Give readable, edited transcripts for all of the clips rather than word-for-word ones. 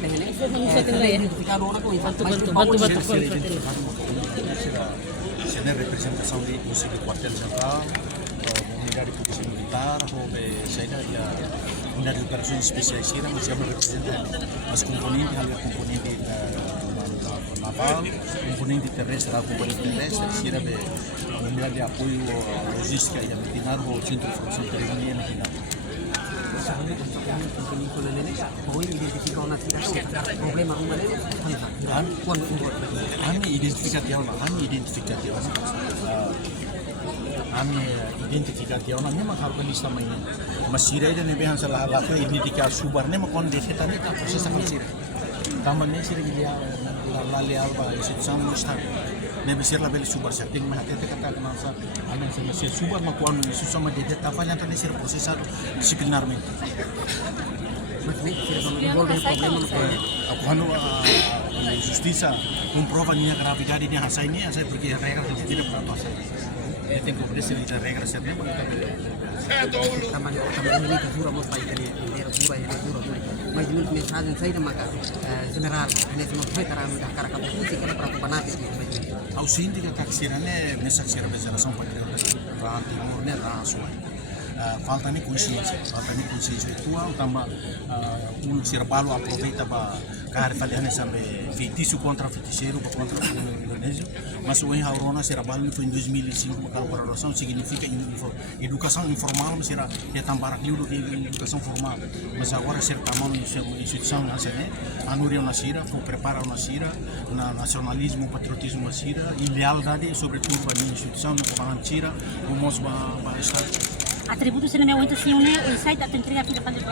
Se ne representação de do quartel central, unidade de polícia militar, saída da unidade de operações especiais, mas é uma representante as componentes, a componente naval, componente terrestre, a componente terrestre, sira be unidade de apoio logística e militar, o centro de formação territorial militar. Problema rumah ini Ami identifikasi orang memang harus lista mainnya. Masih ada nih biasa lah identifikasi subar nih makon desa tadi tak proses sama sih. Tamannya sih dia lalu alba itu sama mustahil. Nih besar lah beli subar setting mah hati kata kenal sa. Ane masih subar makon itu sama desa tapi yang tadi sih proses disiplinarmente. Quando a justiça comprova a minha gravidade de raça ini, saya pergi regra yang tidak pernah passar. Tem que obedecer a regra certa. Mas muito mensagem saída maka general nesse momento cara cara kapusi cara para panapis Ao síndica taxirane nessa xera bezeração patriota para timur ne raçoi. Falta de consciência tua, também serbalu aproveita para cara falhando sampai feitiço contra feiticeiro contra o Indonésia, mas o Haurona serbalu foi em 2005 para a correlação significa educação informal, mas era também aquilo que educação formal, mas agora certamente instituição nacional, anuria na Sira, for preparar na Sira, na nacionalismo, patriotismo na Sira, e lealdade sobretudo para a instituição no comando Sira, como os para Estado. Atributos na minha orientação né o site até entregar para fazer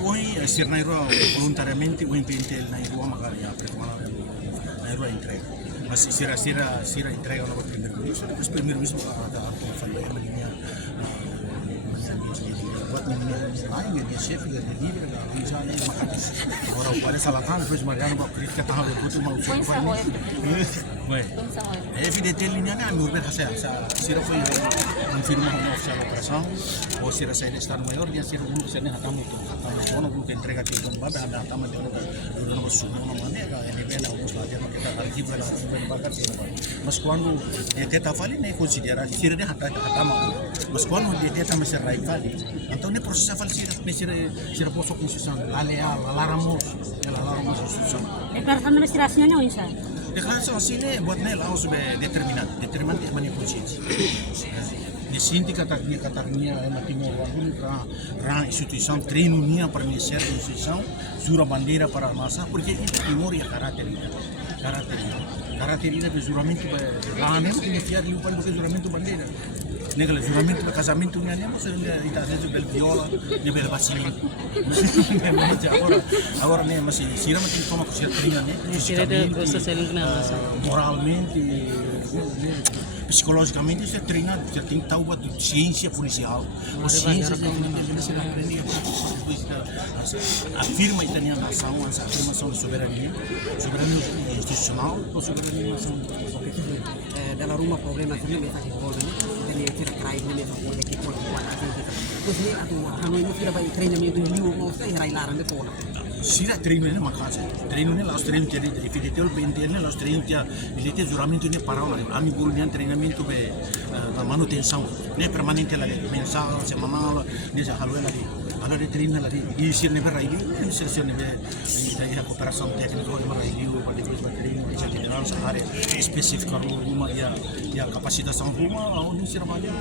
hoje ser na Irua voluntariamente o MPNTL na Irua magalia preparar na Irua entrega mas será entrega no primeiro-ministro depois primeiro-ministro ada falei a minha buat minha chefe da líder da organização agora o parece lá depois Mariano para crítica tá tudo mal é evidente ele não é meu bem se foi confirmar uma oficial operação ou se era estar maior dia ser grupo se nem hatamos no grupo entrega de bomba anda hatamos de novo sumo uma maneira ele vem ao custo de que está arquivo ela vai pagar mas quando ele está falando nem considera se ele hatamos mas quando ele está mais raiva então nem processo fala se era posso construção aleal alarmos construção declaração de misteração não isso declaração assim buat nela harus determinante mana consciência de síndica katanya timur waktu ra instituição treino minha para me ser instituição jura bandeira para a massa porque timur ya caráter de juramento lá nem tinha fiado e o pai do juramento bandeira negala juramento para casamento minha nem você está dizendo bel viola de bel vacilo agora nem mas se não tem como que treina né moralmente psicologicamente isso é treinado, já tem tal ciência policial, a ciência da inteligência da afirma a nação, essa afirmação de soberania institucional ou soberania nação. Dalam rumah problema sini mereka boleh ini kita try ini boleh kita buat terus ini aku ini tidak baik treinamento liu mau saya hilang de pola Sira treino ne makasa treino ne laos treino jadi efetivamente o PNTL ne laos treino dia ele tem juramento ne para lá ami guru ne treinamento be na manutenção ne permanente lá mensal semanal ne já halou lá ala de treino lá e se ne berra ili se ne be a cooperação técnica ne berra ili para depois vai treino já general essa área específica rumah ya capacitação rumah onde se trabalha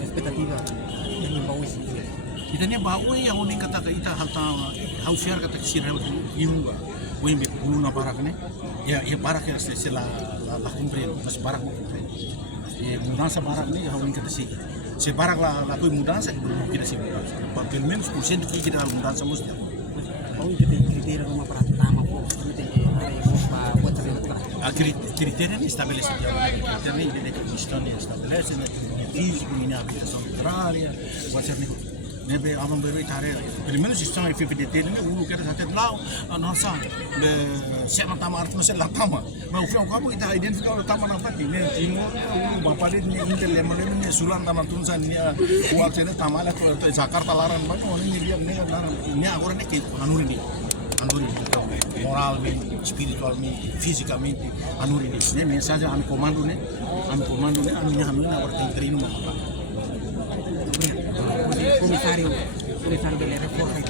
expectativa yang bau sih kita ni bawa yang uning kata kita hausiar kata kisirel iunga wing be guna barak ne ya barak ya la cumprir mas barak mo cumprir e mudança barak ne ya uning kata si se barak la coi mudança kita si mudança pelo menos por cento que kita mudança mos dia bau kita kriteria rumah para tama po buat a critério estabelecido critério de questão estabelece né físico e habitação literária pode ser nebe abang baru itare pelo menos sistema FFDT ne ulu kera sate lao anasa de sema tama art no se la tama ma ufio kamu ita identificar o tama na pati ne tingo ulu bapale ni inte lemale ne sulan tama tunsan ni ual sene tama la to Jakarta laran ba oni ni biar ne laran ne agora ne ke anuri moralmente, espiritualmente, fisicamente, anuri ne mensagem am comando ne anu agora tem treino Commissario delle reforme